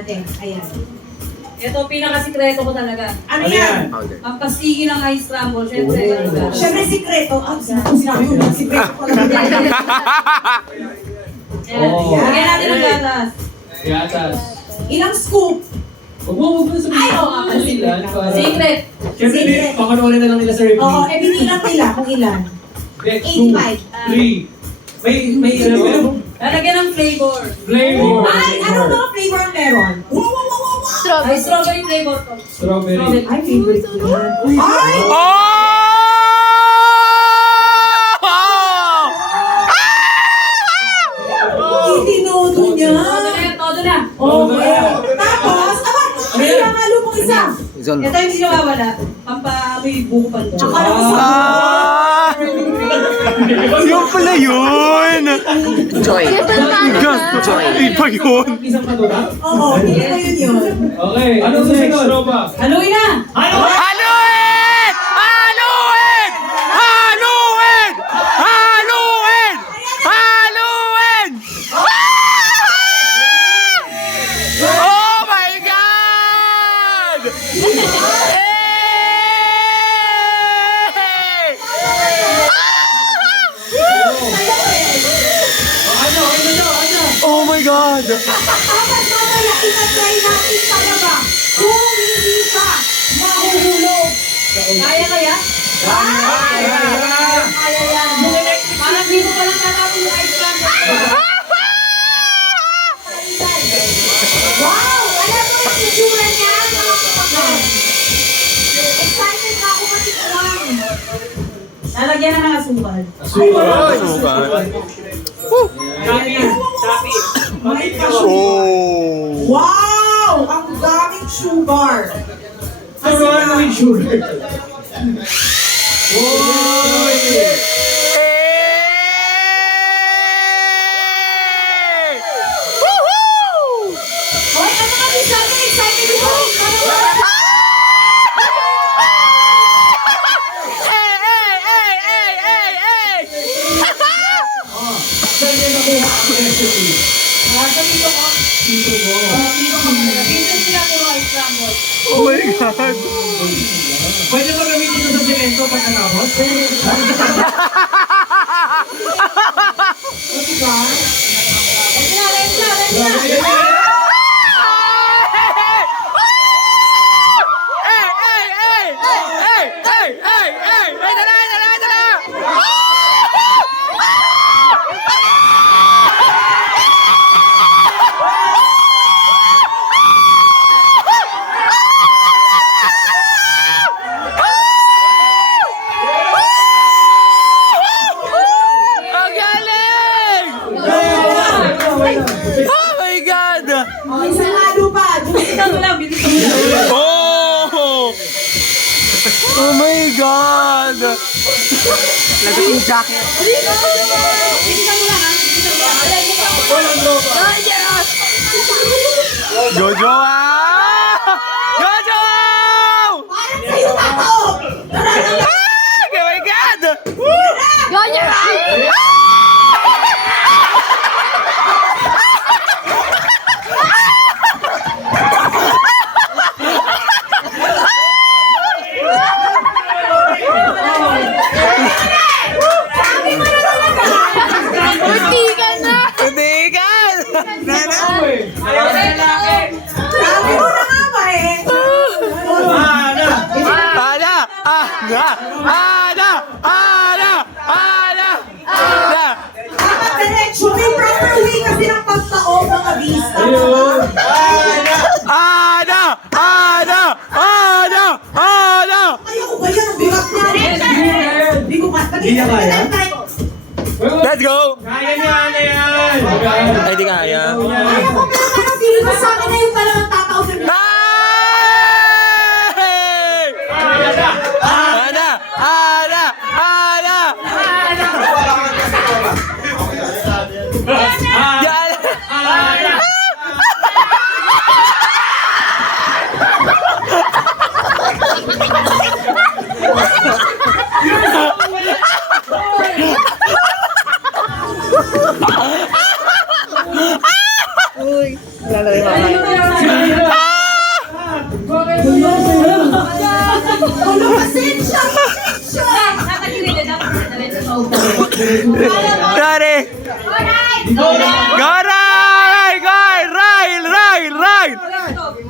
natin. Ayan. Ito, pinakasikreto ko talaga. Ano yan? Ang pasigi ng ice crumble, syempre. Siyempre, sikreto. Sinabi ko lang, sikreto ko lang. Ayan. Lagyan natin ng gatas. Gatas. Ilang scoop? Huwag mo sabihin. Ay, oo, Ilan? Secret. Siyempre, Secret. pakanoorin na lang nila sa review. Oo, binilang nila kung ilan. 85. 3. May Lalagyan ng flavor. flavor. Ay, ano mga flavor ang meron? Ay, strawberry flavor to. Strawberry. Ay, favorite ko yan. Ay! Itinodo niya. Todo na. Okay. Tapos, ay, nakalo mo isa. Ito yung hindi nawawala. Pampamoy buko pa doon. Akala ko sa Yung pala yun! Joy. Joy. Iba yun! Isang patula? Oo, hindi ko yun yun. Okay. Anong susunod? Roba. Haluin na! Haluin! Haluin! Haluin! Haluin! Haluin! Oh my God! Hey! Oh my God! Tapos mamaya, itatry natin talaga kung hindi pa mahuhulog. Kaya kaya? Kaya yan. Parang di mo palang tatapon yung ice crumble. Wow! Alam mo yung itsura niya, mga kapatid. Excited na ako matikman. Lalagyan na ng asukal. May kasyo. Oh! Wow! Ang daming sugar. Kasi nga, sugar. Hoy, ang mga bisaya, excited ko. Saan niya nakuha ang recipe? Sa dito ko. Dito mo. Dito ko talaga. Dito sila puro ice crumble. Oh my God! Pwede ba gamitin ito sa semento pagkatapos? Let's na. Ang galing! Oh my God! Oh, isa lalo pa. Bilisan mo lang. Bilisan mo lang. Oh! Oh my God! Lagay yung jacket. Bilisan mo lang ha. Bilisan mo lang. Jojo ah! Jojo! Parang sa'yo na to. Oh my God! Hindi ka! Sabi mo na nga ba eh. Ana! Ana! Ana! Ana! Ana! Dapat diretso. May proper way kasi ng pagtaob ng abista. Ana! Ana! Ana! Ana! Kaya ko ba yan? Ang bigat niya. Hindi ko ka. Hindi niya kaya? Let's go! Kaya niya na yan! Ay, di kaya. Kaya ko pero parang feeling ko sa akin na yung talagang tataob ng Hey! Ana! Ana! Ana! Yan! Lalagay mo. Ready? Alright! Go, Ryle! Go, Ryle! Ryle! Ryle!